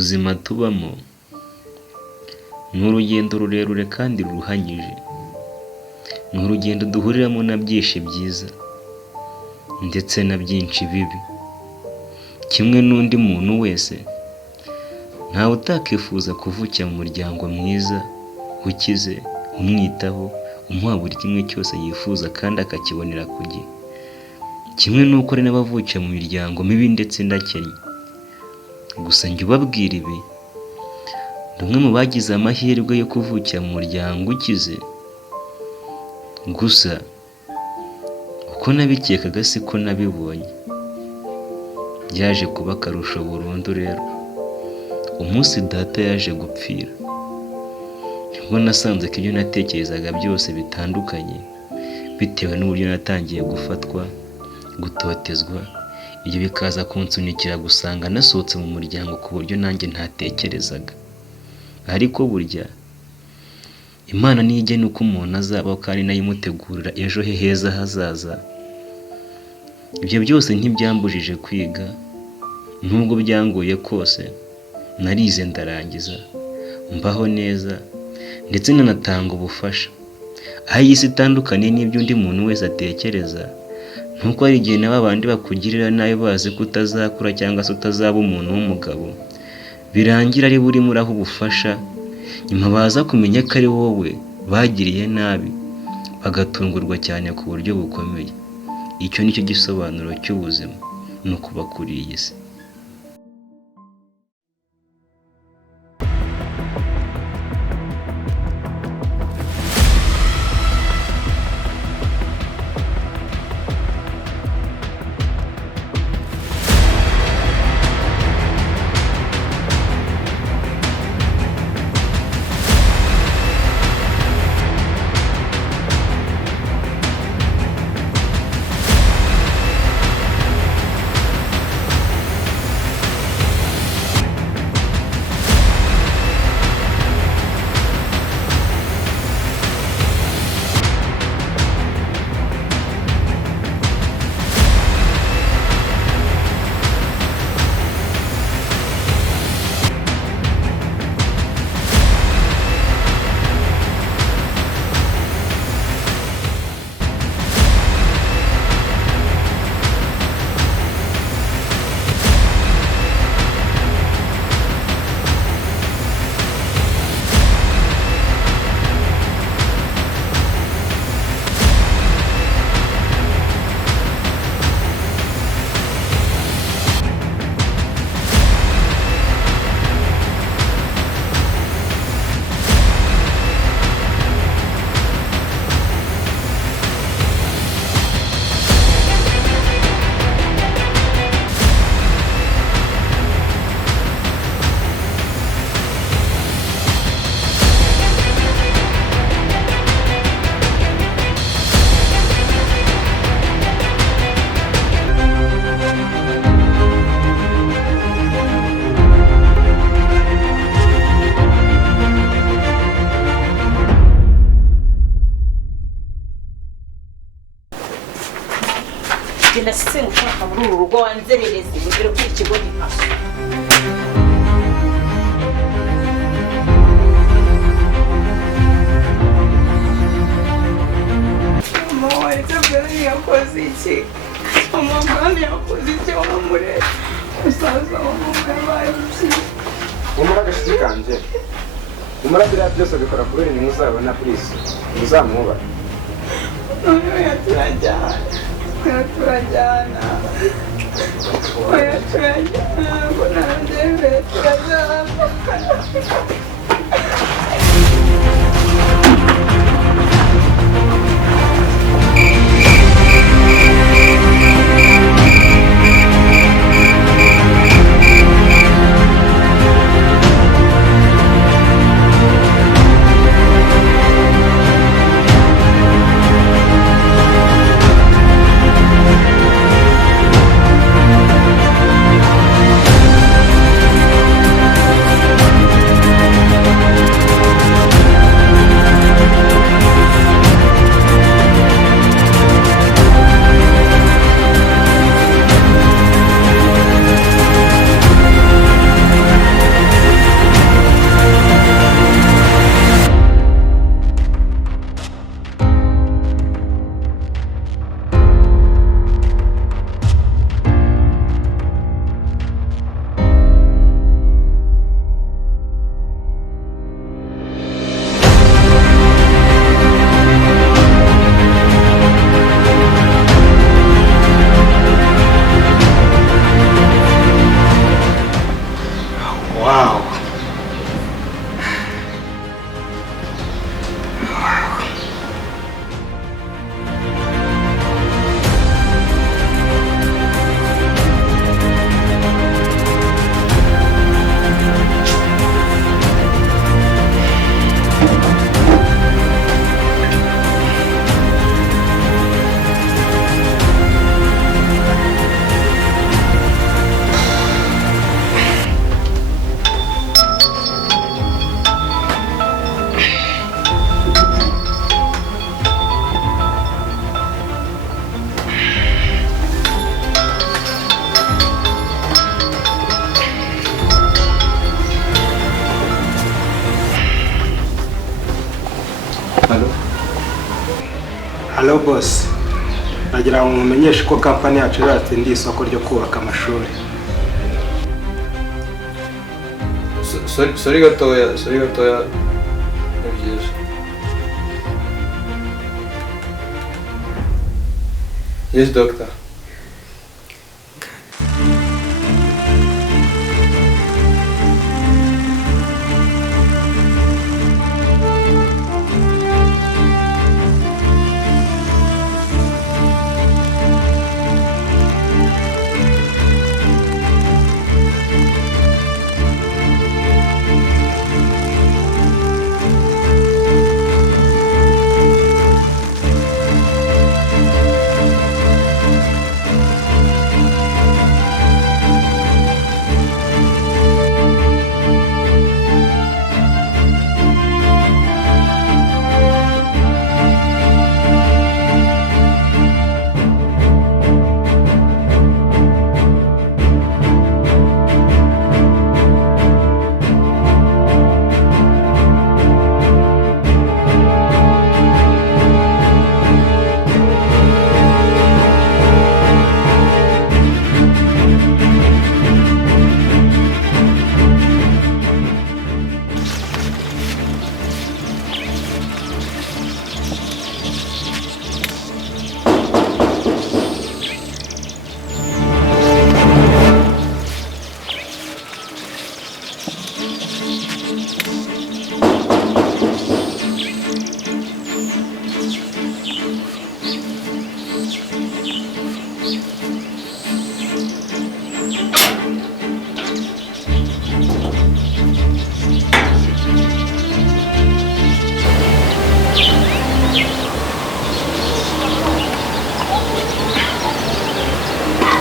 ubuzima tubamo ni urugendo rurerure kandi ruruhanyije. Ni urugendo duhuriramo na byinshi byiza ndetse na byinshi bibi. Kimwe n'undi muntu wese, ntawe utakifuza kuvukira mu muryango mwiza, ukize, umwitaho, umuha buri kimwe cyose yifuza kandi akakibonera ku gihe. Kimwe n'uko ari n'abavukiye mu miryango mibi ndetse idakennye. Gusa njye ubabwira ibi, ni umwe mu bagize amahirwe yo kuvukira mu muryango ukize. Gusa uko nabikekaga siko nabibonye. Byaje kuba akarusho burundu rero. Umunsi data yaje gupfira, nibwo nasanze ko ibyo natekerezaga byose bitandukanye, bitewe n'uburyo natangiye gufatwa, gutotezwa. Ibyo bikaza kunsunikira gusanga nasohotse mu muryango ku buryo nanjye ntatekerezaga. Ariko burya Imana niyo igena uko umuntu azabaho kandi nayo imutegurira ejo he heza hazaza. Ibyo byose ntibyambujije kwiga, nubwo byangoye kose. Narize ndarangiza, mbaho neza ndetse nanatanga ubufasha. Aho iyi si itandukaniye n'ibyo undi muntu wese atekereza, nuko hari igihe na babandi bakugirira nabi bazi ko utazakura cyangwa se utazaba umuntu w'umugabo, birangira ari buri muraho ubufasha, nyuma baza kumenya ko ari wowe bagiriye nabi, bagatungurwa cyane ku buryo bukomeye. Icyo nicyo gisobanuro cy'ubuzima, ni ukuba kuri iyi si. Genda se mushaka muri uru rugo wanzerereze mugire ko ikigo gipaso. Mama, itabiri yakoze iki? Mama, yakoze iki wamure? Usaza wamugarabaye iki? Umara gashiki kanje. Umara bira byose bikora kubera inyungu uzabona police. Uzamuba. Oya yaturajyana. Turajyana. Oya turajyana. Bona ndebe turajyana. Hello boss. Nagira ngo mumenyeshe ko company yacu yaratsindiye isoko ryo kubaka amashuri. Sorry gatoya. Nabyize. Yes, doctor.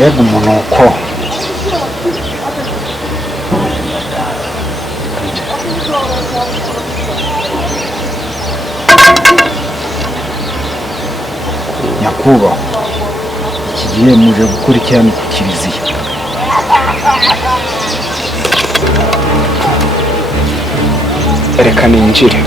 Yego umunuko. Nyakubahwa, iki gihe muje gukurikirana ku kiliziya. Reka ninjire.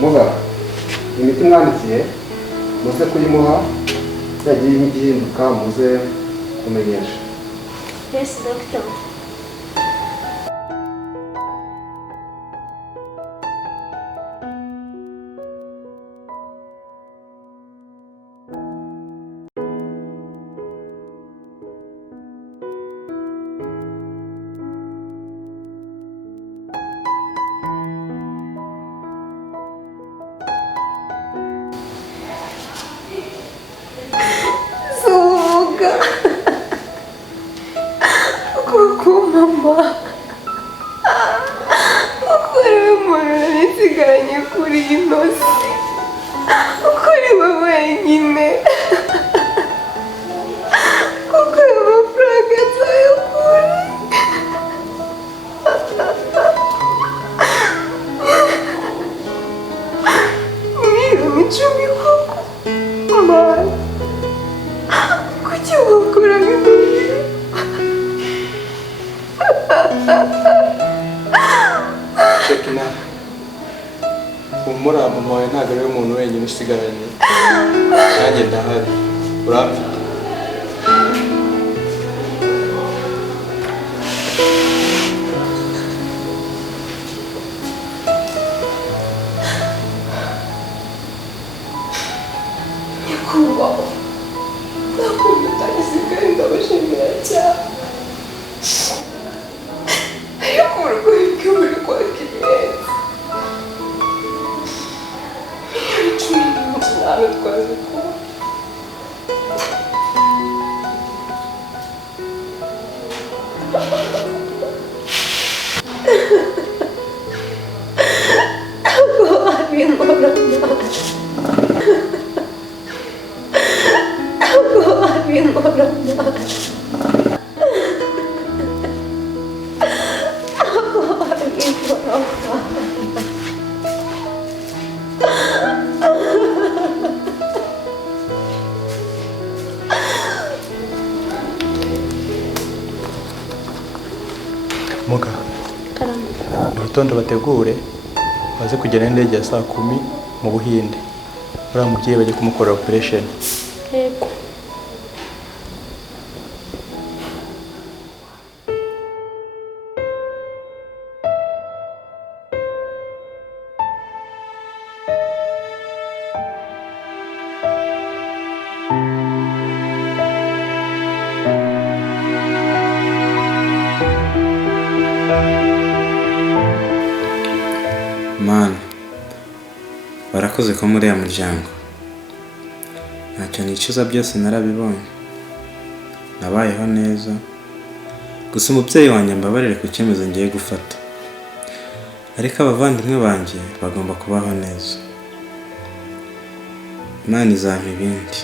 muba imiti mwandikiye muze kuyimuha yagiye ihinduka muze kumenyesha. Yes, doctor. ukuri umuntu nisigaranye kuri ino si ukuri we wenyine kuko ayo mafaranga nzayo kuri mwiriwe icumi koko mwana kuki wakora nk'ibiri Shekina, humura mama wawe ntabwo ari we muntu wenyine usigaranye. Nanjye ndahari. Uramfite. nyakubahwa ntakunda utagisigaye ndabashimira cyane ariko uburwayi bwe buri kwaka ineza miliyoni 18 twazikora ntabwo wabingora Muga. Urutonde bategure baze kugera indege ya saa 10 mu Buhinde. Uriya mubyeyi bajye kumukorera operation. Yego. Mana, barakoze ko muri ya muryango. Ntacyo nicuza, byose narabibonye. Nabayeho neza. Gusa umubyeyi wanjye mbabarire ku cyemezo ngiye gufata. Ariko abavandimwe banjye bagomba kubaho neza. Imana izampa ibindi.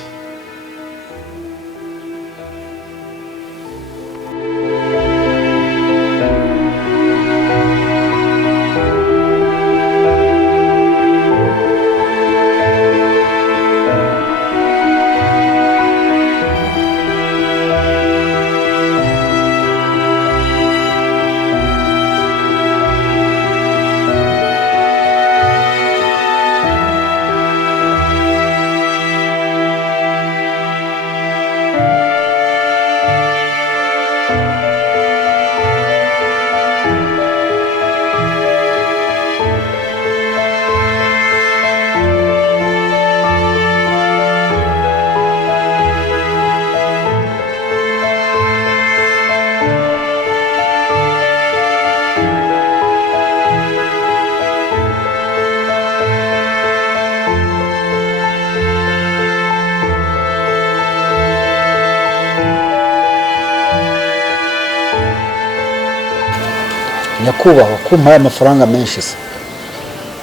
Nyakubahwa kumpaye amafaranga menshi se.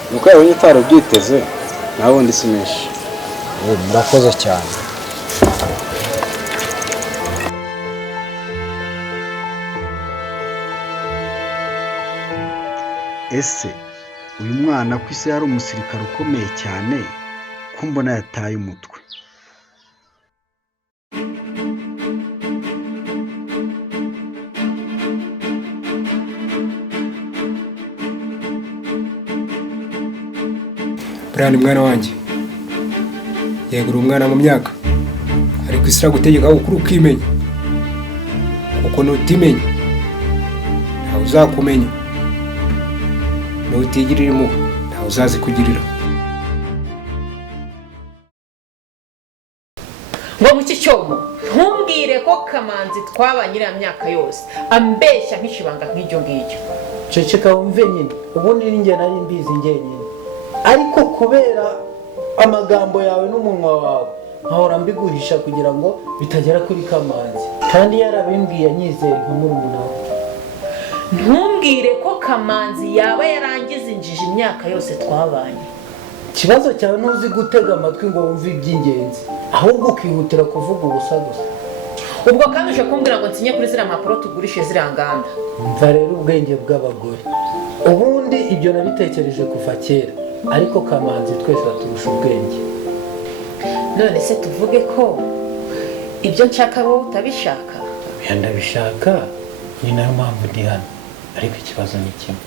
Nuko yabonye utarabyiteze nawe undi si menshi. Murakoze cyane. Ese uyu mwana ku isi yari umusirikare ukomeye cyane ko mbona yataye umutwe. Brian mwana wanjye yego uri umwana mu myaka ariko isira gutegeka gukuru ukimenya kuko nutimenya ntawe uzakumenya nutigirira impuhwe ntawe uzazikugirira. ngo mu iki cyomo ntumbwire ko Kamanzi twabanyira myaka yose ambeshya nk'ishibanga nk'iryo ngiryo. Ceceka wumve nyine ubundi ninjye nari mbizi njyenyine ariko kubera amagambo yawe n'umunwa wawe nkahora mbiguhisha kugira ngo bitagera kuri Kamanzi kandi yarabimbwiye anyizeye nka murumuna we. ntumbwire ko kamanzi yaba yarangiza injiji imyaka yose twabanye. ikibazo cyawe ntuzi gutega amatwi ngo wumve iby'ingenzi ahubwo ukihutira kuvuga ubusa gusa. Ubwo kandi uje kumbwira ngo nsinye kuri ziriya mpapuro tugurishe ziriya nganda. mva rero ubwenge bw'abagore. ubundi ibyo nabitekereje kuva kera ariko kamanzi twese aturusha ubwenge. None se tuvuge ko ibyo nshaka wowe utabishaka? ndabishaka, ni nayo mpamvu ndi hano, ariko ikibazo ni kimwe.